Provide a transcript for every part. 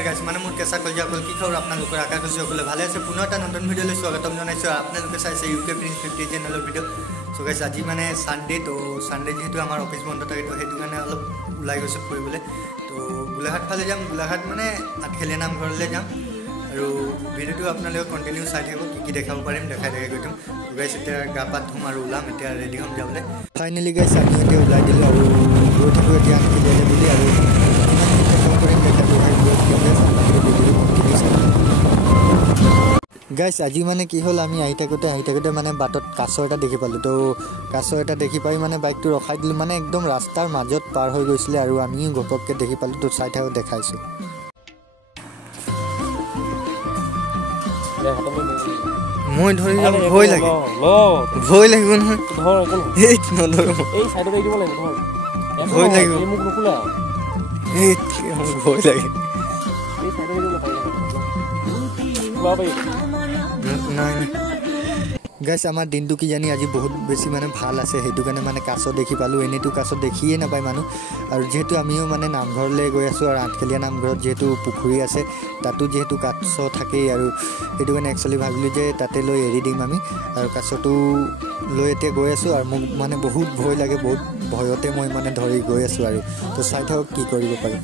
নমস্কাৰ গাইছ মানে মোৰ কেঁচা কলজাকল কি খবৰ আপোনালোকৰ আশা কৰিছোঁ সকলোৱে ভালে আছে পুনৰ এটা নতুন ভিডিঅ'লৈ স্বাগতম জনাইছোঁ আপোনালোকে চাইছে ইউকে প্ৰিন্স 50 চেনেলৰ ভিডিঅ' সো গাইছ আজি মানে সানডে তো সানডে যেহেতু আমাৰ অফিস বন্ধ থাকে তো সেইটো কাৰণে অলপ ওলাই গৈছোঁ ফুৰিবলৈ তো গোলাঘাট ফালে যাম গোলাঘাট মানে আঠখেলীয়া নামঘৰলৈ যাম আৰু ভিডিঅ'টো আপোনালোকে কন্টিনিউ চাই থাকিব কি দেখাব পাৰিম দেখাই গৈ যাম তো গাইছ এতিয়া গা পা ধুম আৰু ওলাম এতিয়া ৰেডি হ'ম যাবলৈ ফাইনেলি গাইছ আমি এতিয়া ওলাই দিলোঁ আৰু গৈ থাকোঁ এতিয়া আঠখেলীয়ালৈ বুলি আৰু গাইছ আজি মানে কি হ'ল আমি আহি থাকোঁতে মানে বাটত কাছ এটা দেখি পালোঁ তো কাছ এটা দেখি পাই মানে বাইকটো ৰখাই দিলোঁ মানে একদম ৰাস্তাৰ মাজত পাৰ হৈ গৈছিলে আৰু আমিও ঘপককৈ দেখি পালোঁ তো চাই থাকোঁ দেখাইছোঁ মই ধৰি যাম ভয় লাগিব নহয় ভয় লাগিব ভয় লাগে গাইছ আমাৰ দিনটো কি জানি আজি বহুত বেছি মানে ভাল আছে সেইটো কাৰণে মানে কাছ দেখি পালোঁ এনেইতো কাছ দেখিয়ে নাপায় মানুহ আৰু যিহেতু আমিও মানে নামঘৰলৈ গৈ আছোঁ আৰু আঠখেলীয়া নামঘৰত যিহেতু পুখুৰী আছে তাতো যিহেতু কাছ থাকেই আৰু সেইটো কাৰণে একচুৱেলি ভাবিলোঁ যে তাতে লৈ এৰি দিম আমি আৰু কাছটো লৈ এতিয়া গৈ আছোঁ আৰু মোক মানে বহুত ভয় লাগে বহুত ভয়তে মই মানে ধৰি গৈ আছোঁ আৰু তো চাই থাকক কি কৰিব পাৰোঁ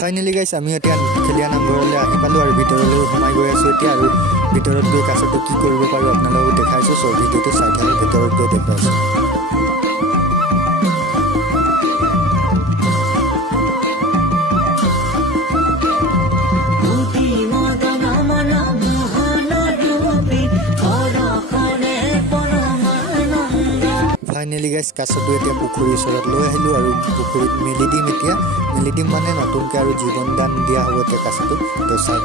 ফাইনেলি গাইছ আমি এতিয়া আঠখেলীয়া নামঘৰলৈ আহি পালোঁ আৰু ভিতৰলৈ সোমাই গৈ আছোঁ এতিয়া আৰু ভিতৰত গৈ কাছটো কি কৰিব পাৰোঁ আপোনালোকক দেখাইছোঁ চ' ভিডিঅ'টো চাই থাকক ভিতৰত গৈ দেখুৱাইছোঁ ফাইনেলি গাইছ কাছটো এতিয়া পুখুৰীৰ ওচৰত লৈ আহিলোঁ আৰু পুখুৰীত মেলি দিম মানে নতুনকৈ আৰু জীৱন দান দিয়া হ'ব এতিয়া কাছটো তো চাই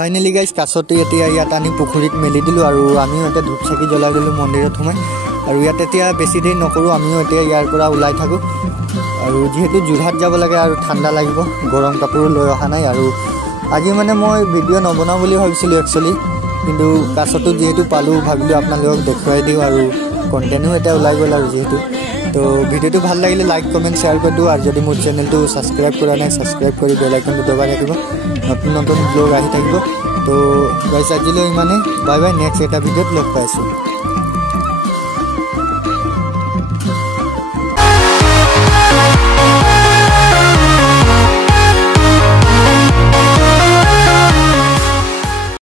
ফাইনেলি গাইছ কাছটো এতিয়া ইয়াত আনি পুখুৰীত মেলি দিলোঁ আৰু আমিও এতিয়া ধূপ চাকি জ্বলাই দিলোঁ মন্দিৰত সোমাই আৰু ইয়াত এতিয়া বেছি দেৰি নকৰোঁ আমিও এতিয়া ইয়াৰ পৰা ওলাই থাকোঁ আৰু যিহেতু যোৰহাট যাব লাগে আৰু ঠাণ্ডা লাগিব গৰম কাপোৰো লৈ অহা নাই আৰু আজি মানে মই ভিডিঅ' নবনাওঁ বুলি ভাবিছিলোঁ একচুৱেলি কিন্তু কাছটো যিহেতু পালোঁ ভাবিলোঁ আপোনালোকক দেখুৱাই দিওঁ আৰু কণ্টেণ্টো এতিয়া ওলাই গ'ল আৰু যিহেতু তো ভিডিঅ'টো ভাল লাগিলে লাইক কমেণ্ট শ্বেয়াৰ কৰি দিওঁ আৰু যদি মোৰ চেনেলটো ছাবস্ক্ৰাইব কৰা নাই ছাবস্ক্ৰাইব কৰি বেল আইকনটো দবাই ৰাখিব নতুন ব্লগ আহি থাকিব তো গাইছ আজিলৈ ইমানেই বাই বাই নেক্সট এটা ভিডিঅ'ত লগ পাইছোঁ